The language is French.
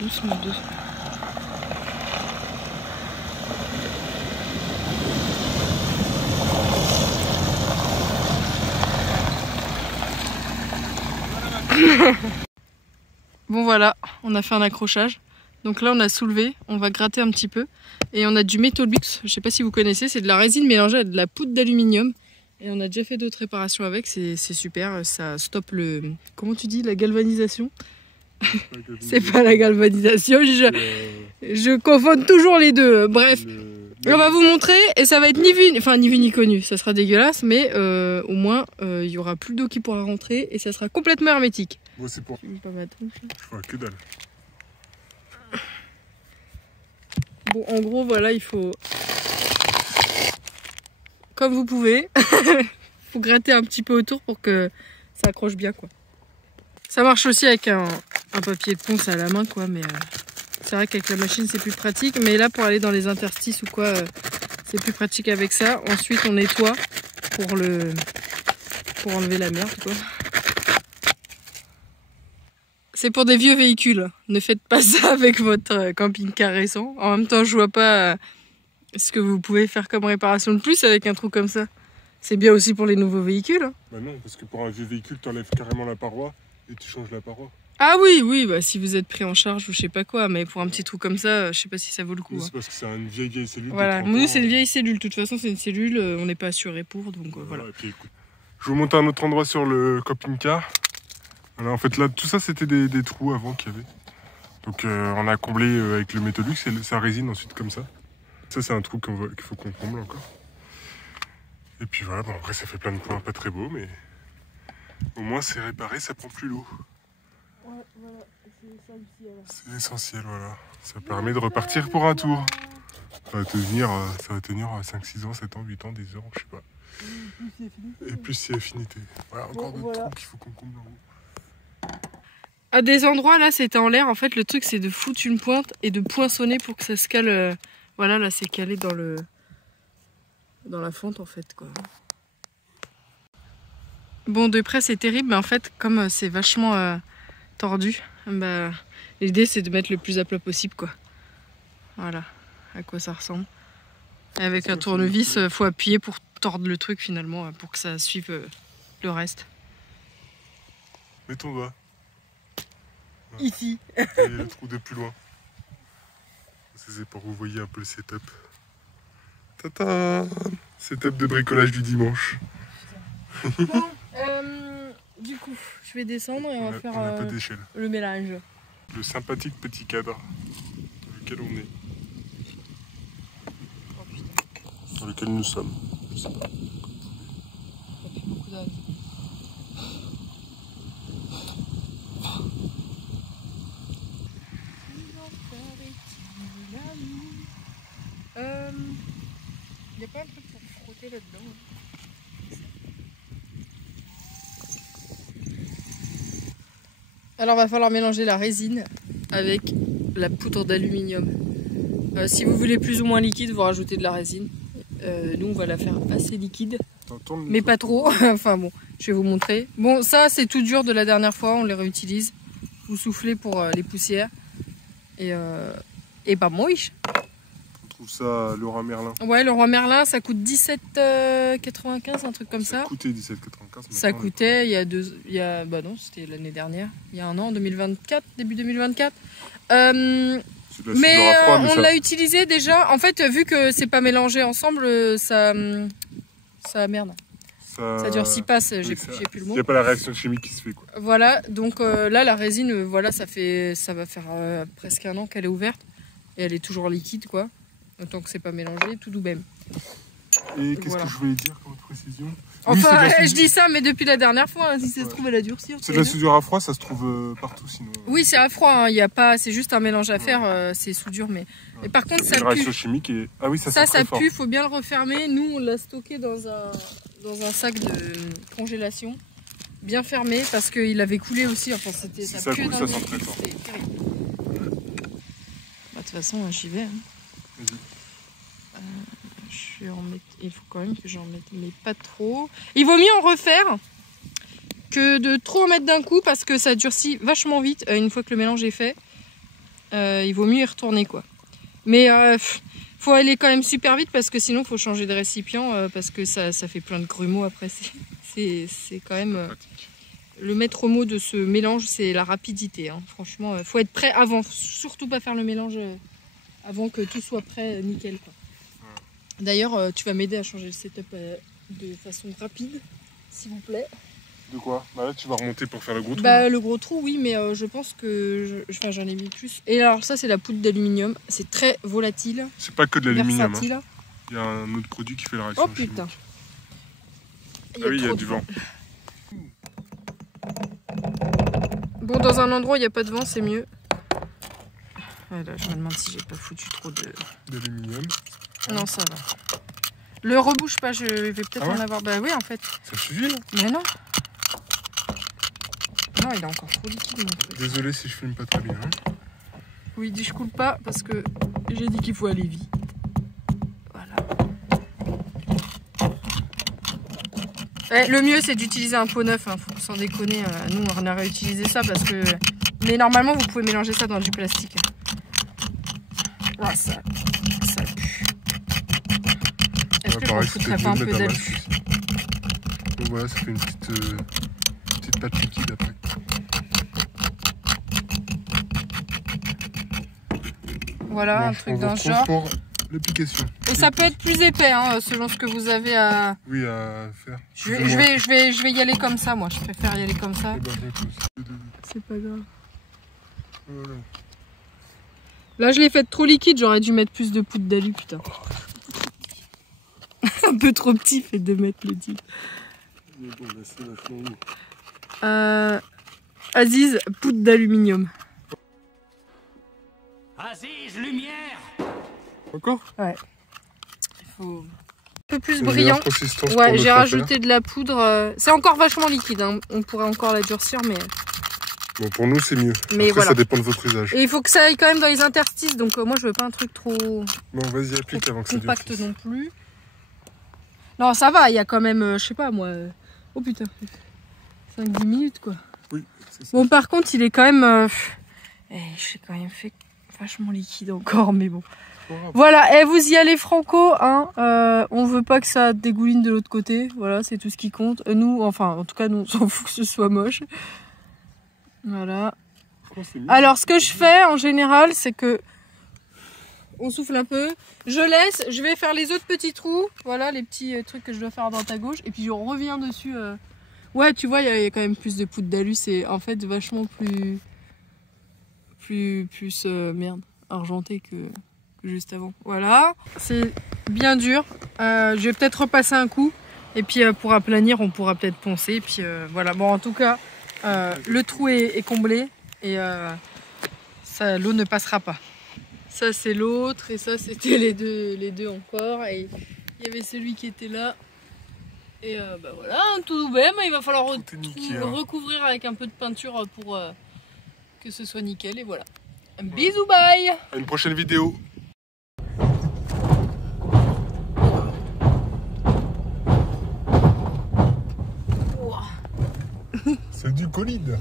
Doucement, doucement. Bon voilà, on a fait un accrochage. Donc là on a soulevé, on va gratter un petit peu. Et on a du Metalux, je sais pas si vous connaissez, c'est de la résine mélangée à de la poudre d'aluminium. Et on a déjà fait d'autres réparations avec, c'est super, ça stoppe le... Comment tu dis, la galvanisation? C'est pas la galvanisation, je confonds toujours les deux. Bref, on va vous montrer et ça va être ni vu ni connu, ça sera dégueulasse, mais au moins il y aura plus d'eau qui pourra rentrer et ça sera complètement hermétique. Bon, c'est pour... Pas ma tronche. Je vois que dalle. Bon, en gros, voilà, il faut... Comme vous pouvez, faut gratter un petit peu autour pour que ça accroche bien, quoi. Ça marche aussi avec un papier de ponce à la main, quoi, mais c'est vrai qu'avec la machine, c'est plus pratique. Mais là, pour aller dans les interstices ou quoi, c'est plus pratique avec ça. Ensuite, on nettoie pour enlever la merde, quoi. C'est pour des vieux véhicules. Ne faites pas ça avec votre camping-car récent. En même temps, je vois pas ce que vous pouvez faire comme réparation de plus avec un trou comme ça. C'est bien aussi pour les nouveaux véhicules. Bah non, parce que pour un vieux véhicule, tu enlèves carrément la paroi et tu changes la paroi. Ah oui, bah, si vous êtes pris en charge ou je sais pas quoi, mais pour un petit trou comme ça, je sais pas si ça vaut le coup. Oui, c'est parce que c'est une vieille cellule. Voilà, nous c'est une vieille cellule, de toute façon c'est une cellule, on n'est pas assuré pour, donc voilà. Et puis, écoute, je vous montre un autre endroit sur le camping-car. Voilà, en fait là, tout ça c'était des trous avant qu'il y avait. Donc on a comblé avec le Metalux et sa résine ensuite comme ça. Ça c'est un trou qu'il faut qu'on comble encore. Et puis voilà, bon, après ça fait plein de points pas très beaux, mais au moins c'est réparé, ça prend plus l'eau. Ouais, voilà, c'est essentiel. C'est essentiel, voilà. Ça permet de repartir pour un tour. Ça va tenir 5, 6 ans, 7 ans, 8 ans, 10 ans, je sais pas. Et plus c'est affinité. Voilà, encore d'autres trous qu'il faut qu'on comble en haut. À des endroits là c'était en l'air, en fait le truc c'est de foutre une pointe et de poinçonner pour que ça se cale. Voilà, là c'est calé dans la fonte en fait, quoi. Bon, de près c'est terrible, mais en fait comme c'est vachement tordu, bah, l'idée c'est de mettre le plus à plat possible, quoi. Voilà à quoi ça ressemble. Et avec un tournevis, faut appuyer pour tordre le truc finalement, pour que ça suive le reste. Mets ton doigt. Ici. Et le trou de plus loin. C'est pour que vous voyez un peu le setup. Tata, setup de bricolage du dimanche. Bon, du coup, je vais descendre et on va faire un peu d'échelle. le mélange. Le sympathique petit cadre dans lequel on est. Dans lequel nous sommes. Je sais pas. Ça fait beaucoup d'âge. Il n'y a pas un truc pour frotter là-dedans? Alors va falloir mélanger la résine avec la poudre d'aluminium. Si vous voulez plus ou moins liquide, vous rajoutez de la résine. Nous on va la faire assez liquide, mais pas trop. Enfin bon, je vais vous montrer. Bon, ça c'est tout dur de la dernière fois, on les réutilise. Vous soufflez pour les poussières. Et pas moche. On trouve ça à Leroy Merlin. Ouais, le Roi Merlin, ça coûte 17,95, un truc comme ça. Ça coûtait 17,95. Ça coûtait bah non, c'était l'année dernière, il y a un an, 2024, début 2024. Mais on l'a utilisé déjà. En fait, vu que c'est pas mélangé ensemble, ça merde. Ça durcit pas, j'ai plus le mot. Il n'y a pas la réaction chimique qui se fait, quoi. Voilà, donc là la résine, voilà, ça va faire presque un an qu'elle est ouverte et elle est toujours liquide, quoi. Tant que c'est pas mélangé, tout doux même. Et qu'est-ce que je voulais dire comme précision? Enfin, oui, je dis ça, mais depuis la dernière fois, hein, si ça se trouve, elle a durci. C'est de la soudure à froid, ça se trouve partout sinon. Oui, c'est à froid, hein, y a pas, c'est juste un mélange à faire, c'est soudure, mais. Et par contre, ça pue. Réaction chimique et... Ah oui, ça pue, faut bien le refermer. Nous, on l'a stocké dans un sac de congélation, bien fermé, parce qu'il avait coulé aussi. Enfin, c'était ça pue dans le liquide, c'était terrible. Bah, de toute façon, j'y vais. Hein. Il faut quand même que j'en mette, mais pas trop. Il vaut mieux en refaire que de trop en mettre d'un coup parce que ça durcit vachement vite une fois que le mélange est fait. il vaut mieux y retourner quoi. Mais faut aller quand même super vite parce que sinon faut changer de récipient parce que ça fait plein de grumeaux après. C'est quand même le maître mot de ce mélange, c'est la rapidité. Hein. Franchement, faut être prêt avant. Surtout pas faire le mélange avant que tout soit prêt, nickel. D'ailleurs, tu vas m'aider à changer le setup de façon rapide, s'il vous plaît. De quoi? Bah là tu vas remonter pour faire le gros trou. Bah le gros trou oui, mais je pense que j'en ai mis plus. Et alors ça c'est la poudre d'aluminium, c'est très volatile. C'est pas que de l'aluminium. Hein. Il y a un autre produit qui fait la réaction. Oh putain. Ah oui, il y a du vent. Bon, dans un endroit où il n'y a pas de vent, c'est mieux. Voilà, je me demande si j'ai pas foutu trop d'aluminium. Non, ça va. Le rebouche pas, je vais peut-être en avoir. Bah oui, en fait. Ça suffit là? Mais non. Non, il est encore trop liquide mon truc. Désolé si je filme pas très bien. Oui, dis je coule pas parce que j'ai dit qu'il faut aller vite. Voilà. Le mieux c'est d'utiliser un pot neuf, hein, sans déconner. Nous on a réutilisé ça parce que. Mais normalement vous pouvez mélanger ça dans du plastique. Ah, ça pue. Est-ce que je m'en foutrais pas un peu d'aile? Donc voilà, ça fait une petite pâte liquide après. Voilà, bon, un truc dans ce genre. Pour l'application. Et ça peut être plus épais, hein, selon ce que vous avez à... Oui, à faire. Je vais y aller comme ça, moi. Je préfère y aller comme ça. C'est pas grave. Voilà. Là, je l'ai faite trop liquide. J'aurais dû mettre plus de poudre d'alu, putain. Un peu trop petit, fait de mettre le titre. Bon, là, c'est vachement Aziz, poudre d'aluminium. Aziz, lumière. Encore? Ouais. Il faut... Un peu plus brillant. Ouais, j'ai rajouté de la poudre. C'est encore vachement liquide, hein. On pourrait encore la durcir, mais... Bon, pour nous, c'est mieux. Mais après, voilà. Ça dépend de votre usage. Et il faut que ça aille quand même dans les interstices, donc moi, je veux pas un truc trop... Bon, vas-y, applique avant que ça compacte non plus. Non, ça va, il y a quand même, je sais pas, moi... Oh putain, 5-10 minutes, quoi. Oui, c'est ça. Bon, par contre, il est quand même... j'ai quand même fait vachement liquide encore, mais bon. Voilà, et vous y allez franco, hein. On veut pas que ça dégouline de l'autre côté. Voilà, c'est tout ce qui compte. Nous, enfin, en tout cas, nous, on s'en fout que ce soit moche. Voilà. Alors, ce que je fais, en général, c'est que... On souffle un peu. Je laisse, je vais faire les autres petits trous. Voilà, les petits trucs que je dois faire à droite à gauche. Et puis, je reviens dessus. Ouais, tu vois, il y a quand même plus de poudre d'alu. C'est en fait vachement plus merde, argenté que juste avant. Voilà, c'est bien dur. Je vais peut-être repasser un coup. Et puis, pour aplanir, on pourra peut-être poncer. Et puis, voilà. Bon, en tout cas, le trou est comblé. Et l'eau ne passera pas. Ça c'est l'autre et ça c'était les deux encore et il y avait celui qui était là et bah voilà, tout de même il va falloir recouvrir avec un peu de peinture pour que ce soit nickel et voilà. Un bisou, bye. À une prochaine vidéo. C'est du colide.